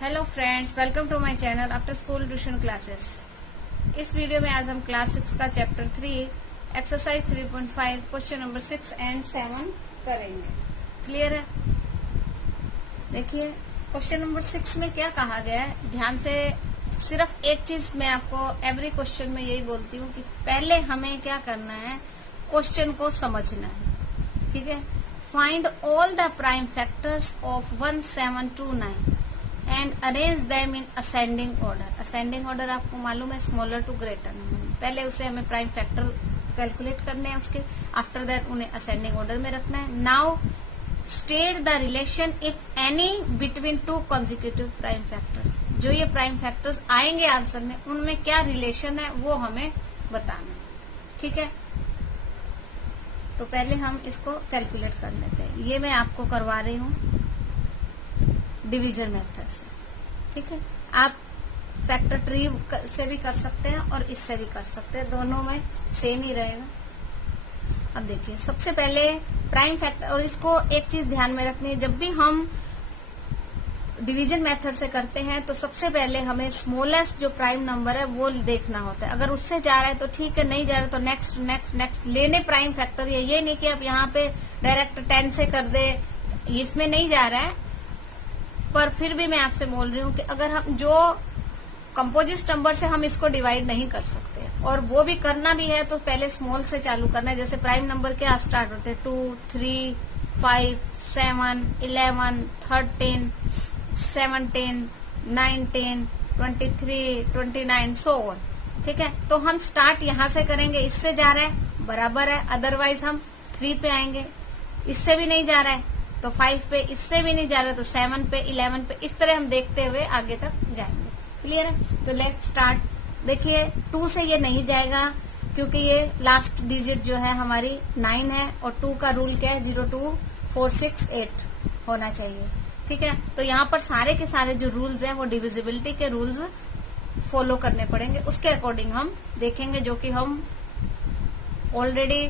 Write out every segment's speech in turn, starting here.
Hello friends, welcome to my channel after school tuition classes. इस video में आज हम क्लास 6 का chapter 3 exercise 3.5 question number 6 and 7 करेंगे। क्लियर है? देखिए क्वेश्चन नंबर 6 में क्या कहा गया है, ध्यान से। सिर्फ एक चीज मैं आपको एवरी क्वेश्चन में यही बोलती हूँ कि पहले हमें क्या करना है, क्वेश्चन को समझना है। ठीक है। Find all the prime factors of 1729 and arrange them in ascending order. Ascending order आपको मालूम है, स्मॉलर टू ग्रेटर नंबर। पहले उसे हमें प्राइम फैक्टर कैलकुलेट करने हैं, उसके आफ्टर दैट उन्हें असेंडिंग ऑर्डर में रखना है। Now state the relation if any between two consecutive prime factors. जो ये प्राइम फैक्टर्स आएंगे आंसर में, उनमें क्या रिलेशन है वो हमें बताना है। ठीक है, तो पहले हम इसको कैलकुलेट कर लेते हैं। ये मैं आपको करवा रही हूँ डिवीजन मेथड से। ठीक है, आप फैक्टर ट्री से भी कर सकते हैं और इससे भी कर सकते हैं, दोनों में सेम ही रहेगा। अब देखिए सबसे पहले प्राइम फैक्टर, और इसको एक चीज ध्यान में रखनी है, जब भी हम डिवीजन मेथड से करते हैं तो सबसे पहले हमें स्मॉलेस्ट जो प्राइम नंबर है वो देखना होता है। अगर उससे जा रहा है तो ठीक है, नहीं जा रहा है तो नेक्स्ट नेक्स्ट नेक्स्ट लेने प्राइम फैक्टर। ये नहीं कि आप यहाँ पे डायरेक्ट 10 से कर दे, इसमें नहीं जा रहा है। पर फिर भी मैं आपसे बोल रही हूँ कि अगर हम जो कंपोजिट नंबर से हम इसको डिवाइड नहीं कर सकते, और वो भी करना भी है तो पहले स्मॉल से चालू करना है। जैसे प्राइम नंबर क्या स्टार्ट होते हैं, 2, 3, 5, 7, 11, 13, 17, 19, 23, 29 सो ऑन। ठीक है, तो हम स्टार्ट यहाँ से करेंगे, इससे जा रहा है बराबर है, अदरवाइज हम 3 पे आएंगे, इससे भी नहीं जा रहा है तो 5 पे, इससे भी नहीं जा रहा तो 7 पे, 11 पे, इस तरह हम देखते हुए आगे तक जाएंगे। क्लियर है? तो लेट्स स्टार्ट। देखिए 2 से ये नहीं जाएगा क्योंकि ये लास्ट डिजिट जो है हमारी 9 है, और 2 का रूल क्या है, 0, 2, 4, 6, 8 होना चाहिए। ठीक है, तो यहाँ पर सारे के सारे जो रूल्स हैं वो डिविजिबिलिटी के रूल्स फॉलो करने पड़ेंगे, उसके अकॉर्डिंग हम देखेंगे, जो कि हम ऑलरेडी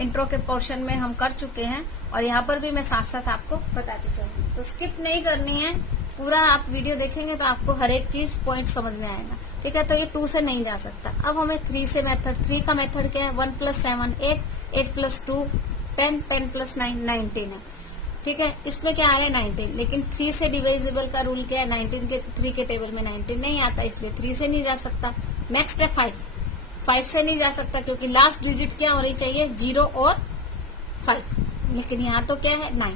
इंट्रो के पोर्शन में हम कर चुके हैं, और यहाँ पर भी मैं साथ साथ आपको बताती चलूंगी। तो स्किप नहीं करनी है, पूरा आप वीडियो देखेंगे तो आपको हर एक चीज पॉइंट समझ में आएगा। ठीक है, तो ये 2 से नहीं जा सकता। अब हमें 3 से मेथड, 3 का मेथड क्या है, 1 + 7 8, 8 + 2 10, 10 + 9 19 है। ठीक है, इसमें क्या आ रहा है 19, लेकिन 3 से डिविजिबल का रूल क्या है, 19 के 3 के टेबल में 19 नहीं आता, इसलिए 3 से नहीं जा सकता। नेक्स्ट है 5 से नहीं जा सकता क्योंकि लास्ट डिजिट क्या होनी चाहिए, 0 और 5, लेकिन यहाँ तो क्या है 9।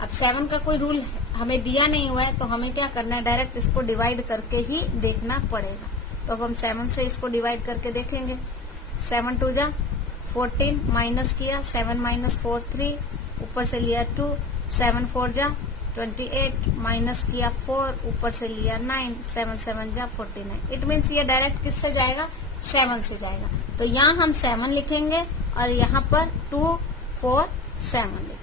अब 7 का कोई रूल हमें दिया नहीं हुआ है, तो हमें क्या करना है, डायरेक्ट इसको डिवाइड करके ही देखना पड़ेगा। तो अब हम 7 से इसको डिवाइड करके देखेंगे। 7 2 जा 14, माइनस किया, 7 - 4 3, ऊपर से लिया 2, 7 4 जा 28, माइनस किया 4, ऊपर से लिया 9, 7 7 जा 49। इट मीन्स ये डायरेक्ट किससे जाएगा, 7 से जाएगा। तो यहाँ हम 7 लिखेंगे और यहाँ पर 2 4 7 लिखेंगे।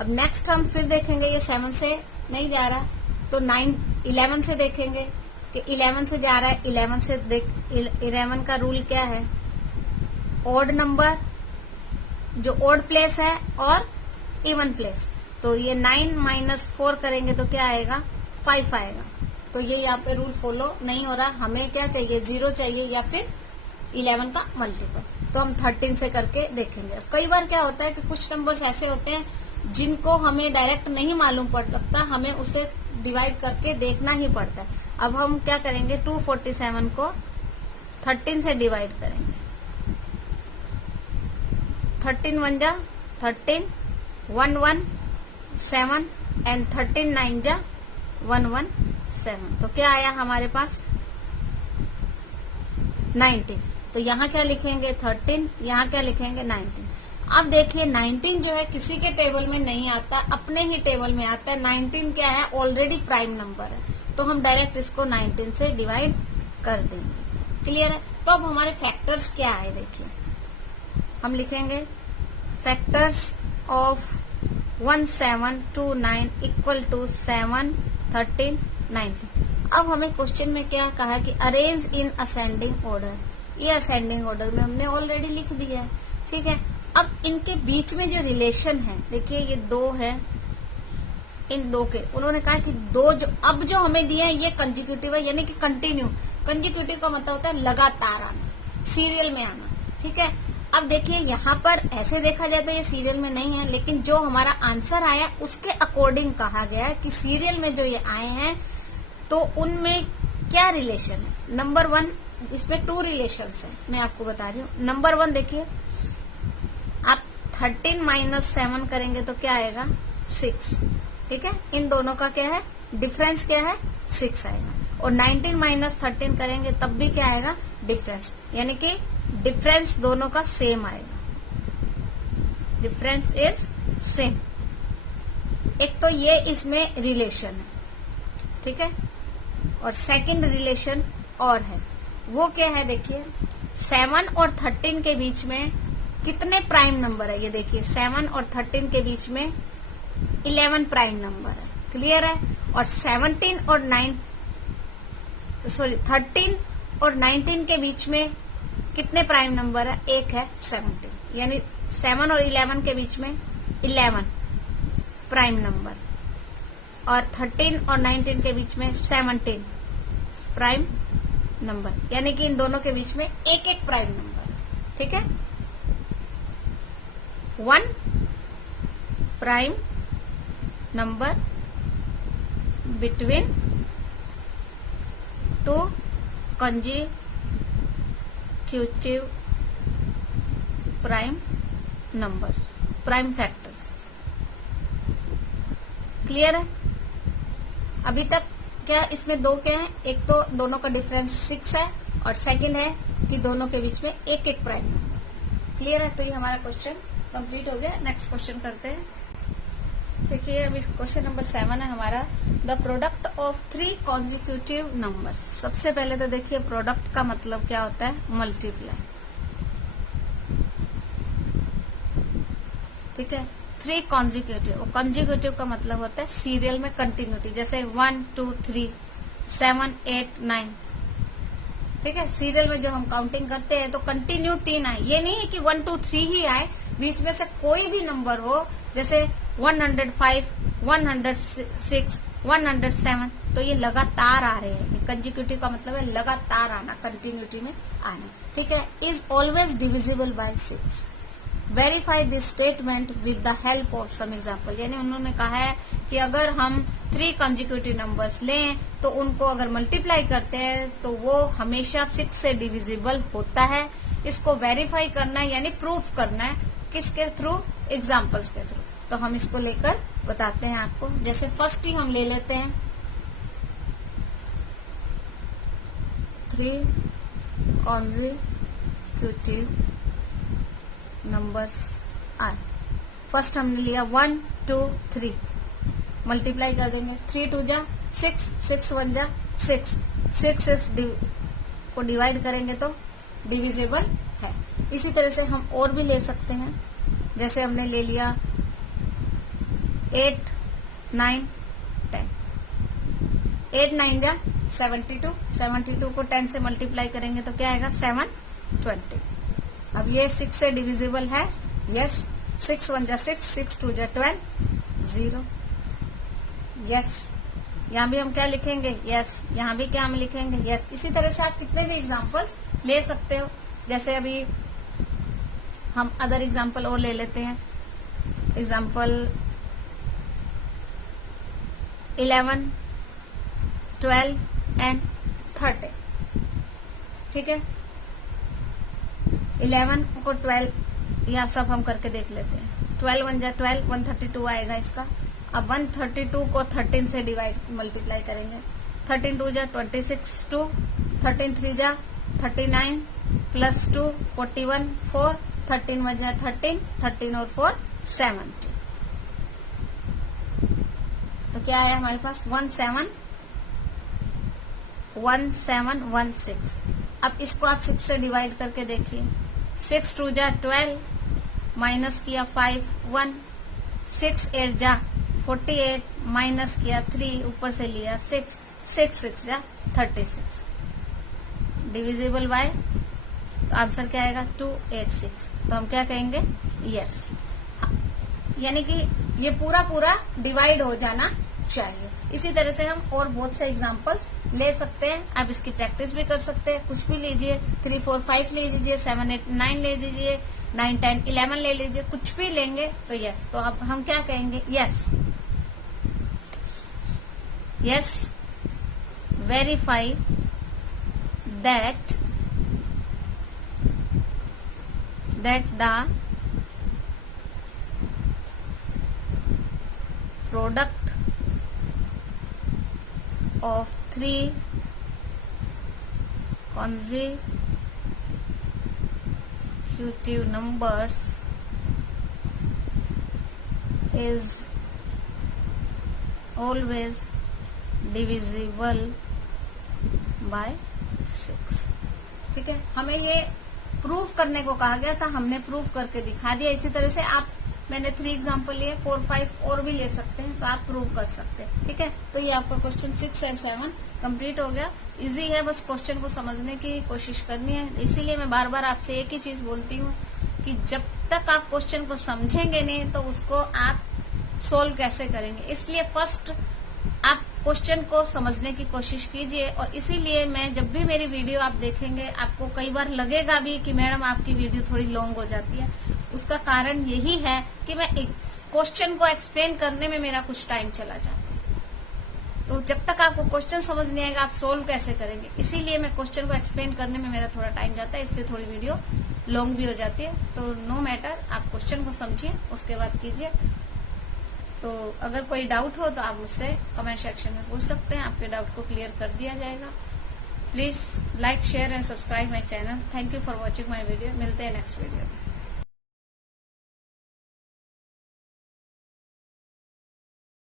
अब नेक्स्ट हम फिर देखेंगे, ये 7 से नहीं जा रहा तो 11 से देखेंगे कि 11 से जा रहा है। 11 से 11 का रूल क्या है, ऑड नंबर, जो ऑड प्लेस है और इवन प्लेस। तो ये 9 - 4 करेंगे तो क्या आएगा, 5 आएगा। तो ये यहाँ पे रूल फॉलो नहीं हो रहा, हमें क्या चाहिए, 0 चाहिए या फिर 11 का मल्टीपल। तो हम 13 से करके देखेंगे। कई बार क्या होता है कि कुछ नंबर्स ऐसे होते हैं जिनको हमें डायरेक्ट नहीं मालूम पड़ सकता, हमें उसे डिवाइड करके देखना ही पड़ता है। अब हम क्या करेंगे, 247 को 13 से डिवाइड करेंगे। 13 1 जा 13, 1 1 7 एंड 13 9 जा 1 1 7। तो क्या आया हमारे पास 19। तो यहाँ क्या लिखेंगे 13, यहाँ क्या लिखेंगे 19। अब देखिए 19 जो है किसी के टेबल में नहीं आता, अपने ही टेबल में आता है। 19 क्या है, ऑलरेडी प्राइम नंबर है, तो हम डायरेक्ट इसको 19 से डिवाइड कर देंगे। क्लियर है? तो अब हमारे फैक्टर्स क्या है, देखिए हम लिखेंगे फैक्टर्स ऑफ 1729 इक्वल टू 7 13 19। अब हमें क्वेश्चन में क्या कहा कि अरेंज इन असेंडिंग ऑर्डर। ये असेंडिंग ऑर्डर में हमने ऑलरेडी लिख दिया है। ठीक है, अब इनके बीच में जो रिलेशन है, देखिए ये 2 है, इन दो के, उन्होंने कहा कि दो जो अब जो हमें दिए हैं ये कंजिक्यूटिव है, यानी कि कंटिन्यू। कंजिक्यूटिव का मतलब होता है लगातार आना, सीरियल में आना, ठीक है। अब देखिए यहाँ पर ऐसे देखा जाए तो ये सीरियल में नहीं है, लेकिन जो हमारा आंसर आया उसके अकॉर्डिंग कहा गया है कि सीरियल में जो ये आए हैं तो उनमें क्या रिलेशन है। नंबर 1, इसमें 2 रिलेशंस है, मैं आपको बता रही हूँ। नंबर 1 देखिए, आप 13 माइनस 7 करेंगे तो क्या आएगा 6, ठीक है। इन दोनों का क्या है डिफरेंस, क्या है 6 आएगा। और 19 माइनस 13 करेंगे तब भी क्या आएगा डिफरेंस, यानी कि डिफरेंस दोनों का सेम आएगा, डिफरेंस इज सेम। एक तो ये इसमें रिलेशन है, ठीक है। और सेकंड रिलेशन और है, वो क्या है देखिए, 7 और 13 के बीच में कितने प्राइम नंबर है, ये देखिए 7 और 13 के बीच में 11 प्राइम नंबर है, क्लियर है। और 13 और 19 के बीच में कितने प्राइम नंबर है, एक है 17, यानी 7 और 11 के बीच में 11 प्राइम नंबर, और 13 और 19 के बीच में 17 प्राइम नंबर, यानी कि इन दोनों के बीच में एक एक प्राइम नंबर, ठीक है। 1 prime number between 2 consecutive prime number, prime factors, clear है। अभी तक क्या इसमें दो क्या है, एक तो दोनों का डिफरेंस 6 है और सेकंड है कि दोनों के बीच में एक एक प्राइम नंबर, क्लियर है। तो ये हमारा क्वेश्चन कंप्लीट हो गया। नेक्स्ट क्वेश्चन करते हैं। देखिए अभी क्वेश्चन नंबर 7 है हमारा, the product of 3 consecutive numbers. सबसे पहले तो देखिए प्रोडक्ट का मतलब क्या होता है, मल्टीप्लाई, ठीक है। 3 कॉन्जिक्यूटिव, और कॉन्जिक्यूटिव का मतलब होता है सीरियल में कंटिन्यूटी, जैसे 1 2 3 7 8 9, ठीक है। सीरियल में जो हम काउंटिंग करते हैं तो कंटिन्यू 3 आए, ये नहीं है कि 1 2 3 ही आए, बीच में से कोई भी नंबर हो, जैसे 105 106 107, तो ये लगातार आ रहे हैं। कंजिक्यूटिव का मतलब है लगातार आना, कंटिन्यूटी में आना, ठीक है। Is always divisible by 6। Verify this statement with the help of some example, यानी उन्होंने कहा है कि अगर हम 3 कंजिक्यूटिव नंबर्स लें तो उनको अगर मल्टीप्लाई करते हैं तो वो हमेशा 6 से डिविजिबल होता है। इसको वेरीफाई करना है, यानी प्रूफ करना है, किसके थ्रू, एग्जाम्पल्स के थ्रू। तो हम इसको लेकर बताते हैं आपको। जैसे फर्स्ट ही हम ले लेते हैं 3 कॉन्जिक्यूटिव नंबर्स आर। फर्स्ट हमने लिया 1 2 3, मल्टीप्लाई कर देंगे, 3 2 जा 6, 6 1 जा 6, 6 को डिवाइड करेंगे तो डिविजिबल है। इसी तरह से हम और भी ले सकते हैं, जैसे हमने ले लिया 8 9 10, 8 9 जा 72, 72 को 10 से मल्टीप्लाई करेंगे तो क्या आएगा 720। अब ये 6 से डिविजिबल है, यस। 6 1 जा 6, 6 2 जा 12, 0, यस। यहाँ भी हम क्या लिखेंगे, यस। यहाँ भी क्या हम लिखेंगे, यस। इसी तरह से आप कितने भी एग्जाम्पल्स ले सकते हो। जैसे अभी हम अदर एग्जाम्पल और ले लेते हैं, एग्जाम्पल 11 12 एंड 13, ठीक है। 11 को 12 या सब हम करके देख लेते हैं। 12 1 जा 12, 132 आएगा इसका। अब 132 को 13 से डिवाइड मल्टीप्लाई करेंगे, 13 2 जा 26 2, 13 3 जा 39 प्लस 2 41 4, 13 1 जा 13, 13 और 4 70। तो क्या आया हमारे पास 1716। अब इसको आप 6 से डिवाइड करके देखिए, 6 2 जा 12, माइनस किया 5 1, 6 8 जा 48, माइनस किया 3, ऊपर से लिया 6, 6 6 जा 36, डिविजिबल बाय, आंसर क्या आएगा 286। तो हम क्या कहेंगे, यस। यानी कि ये पूरा डिवाइड हो जाना चाहिए। इसी तरह से हम और बहुत से एग्जांपल्स ले सकते हैं। आप इसकी प्रैक्टिस भी कर सकते हैं। कुछ भी लीजिए, 3, 4, 5 ले लीजिए, 7, 8, 9 ले लीजिए, 9, 10, 11 ले लीजिए, कुछ भी लेंगे तो यस। तो अब हम क्या कहेंगे? Yes verify that the product of 3 consecutive numbers is always divisible by 6। ठीक है, हमें ये प्रूव करने को कहा गया था, हमने प्रूव करके दिखा दिया। इसी तरह से आप, मैंने 3 एग्जाम्पल लिए, 4, 5 और भी ले सकते हैं, तो आप प्रूव कर सकते हैं। ठीक है, तो ये आपका क्वेश्चन 6 एंड 7 कंप्लीट हो गया। इजी है, बस क्वेश्चन को समझने की कोशिश करनी है। इसीलिए मैं बार बार आपसे एक ही चीज बोलती हूँ कि जब तक आप क्वेश्चन को समझेंगे नहीं तो उसको आप सोल्व कैसे करेंगे। इसलिए फर्स्ट आप क्वेश्चन को समझने की कोशिश कीजिए। और इसीलिए मैं जब भी मेरी वीडियो आप देखेंगे, आपको कई बार लगेगा भी कि मैडम आपकी वीडियो थोड़ी लॉन्ग हो जाती है। उसका कारण यही है कि मैं क्वेश्चन को एक्सप्लेन करने में मेरा कुछ टाइम चला जाता है। तो जब तक आपको क्वेश्चन समझ नहीं आएगा, आप सोल्व कैसे करेंगे। इसीलिए मैं क्वेश्चन को एक्सप्लेन करने में मेरा थोड़ा टाइम जाता है, इसलिए थोड़ी वीडियो लॉन्ग भी हो जाती है। तो नो मैटर, आप क्वेश्चन को समझिए, उसके बाद कीजिए। तो अगर कोई डाउट हो तो आप मुझसे कमेंट सेक्शन में पूछ सकते हैं, आपके डाउट को क्लियर कर दिया जाएगा। Please like, share and subscribe my channel. Thank you for watching my video. मिलते हैं नेक्स्ट वीडियो में।